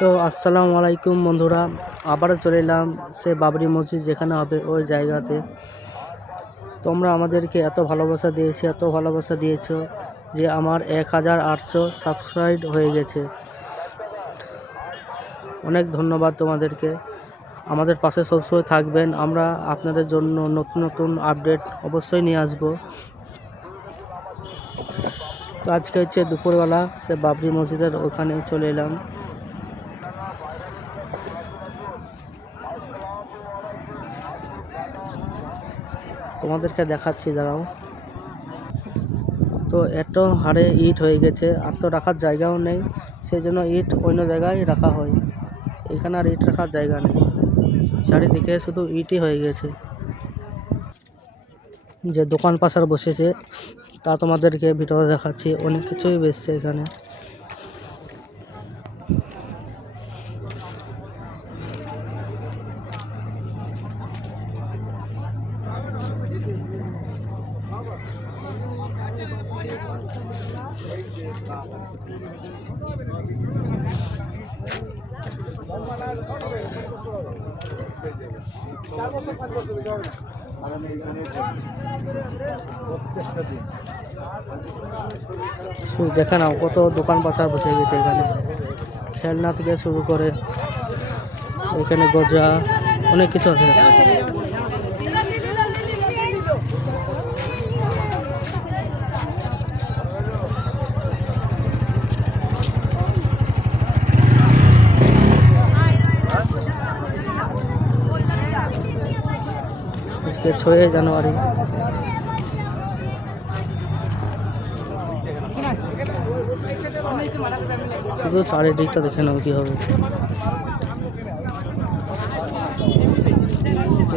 তো আসসালামু আলাইকুম বন্ধুরা, আবারও চলে এলাম সে বাবরি মসজিদ যেখানে হবে ওই জায়গাতে। তোমরা আমাদেরকে এত ভালোবাসা দিয়েছো যে আমার 1800 সাবস্ক্রাইব হয়ে গেছে। অনেক ধন্যবাদ তোমাদেরকে। আমাদের পাশে সবসময় থাকবেন। আমরা আপনাদের জন্য নতুন নতুন আপডেট অবশ্যই নিয়ে আসবো। তো আজকে হচ্ছে দুপুরবেলা সে বাবরি মসজিদের ওখানে চলে এলাম। তোমাদেরকে দেখাচ্ছি, দাঁড়াও। তো এত হারে ইট হয়ে গেছে, আর তো রাখার জায়গাও নেই, সেই জন্য ইট অন্য জায়গায় রাখা হয়। এখানে আর ইট রাখার জায়গা নেই, চারিদিকে শুধু ইটই হয়ে গেছে। যে দোকান পাশার বসেছে তা তোমাদেরকে ভিতরে দেখাচ্ছি, অনেক কিছুই বেচছে এখানে। দেখে নাও কত দোকান পাশার বসে গেছে এখানে, খেলনা থেকে শুরু করে এখানে গজা অনেক কিছু আছে। আজকে 6 জানুয়ারি। শুধু চারিদিকটা দেখে নাও কি হবে।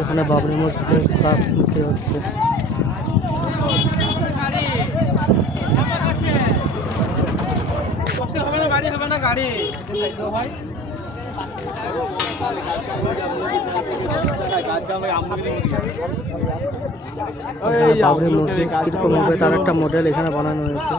এখানে বাবরি মসজিদের কাজ হচ্ছে। বাবরি মসজিদ কিরকম হবে তার একটা মডেল এখানে বানানো হয়েছে।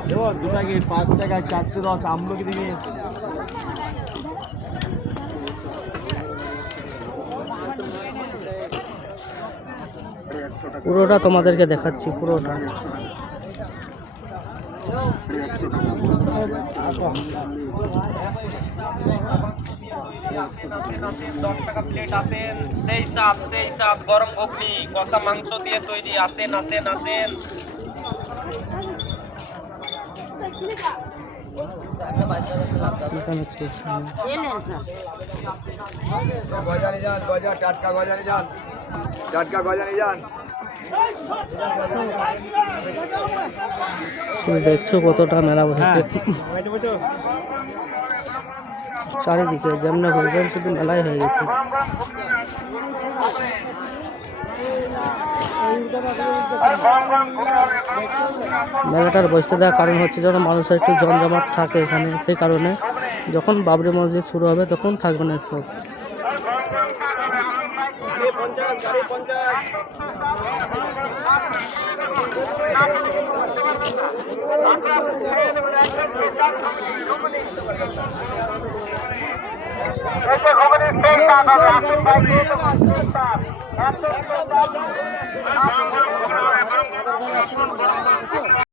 পুরোটা তোমাদেরকে দেখাচ্ছি, পুরোটা। গরম ঘুগনি কষা মাংস দিয়ে তৈরি। আসেন আসেন আসেন। দেখছো কতটা মেলা বসেছে চারিদিকে, যেমন ঘুরবেন শুধু মেলাই হয়ে গেছে। মেলাটার বসতে দেওয়ার কারণ হচ্ছে যেন মানুষের একটু জমজমাট থাকে এখানে, সেই কারণে যখন বাবরি মসজিদ শুরু হবে তখন থাকবে না সব।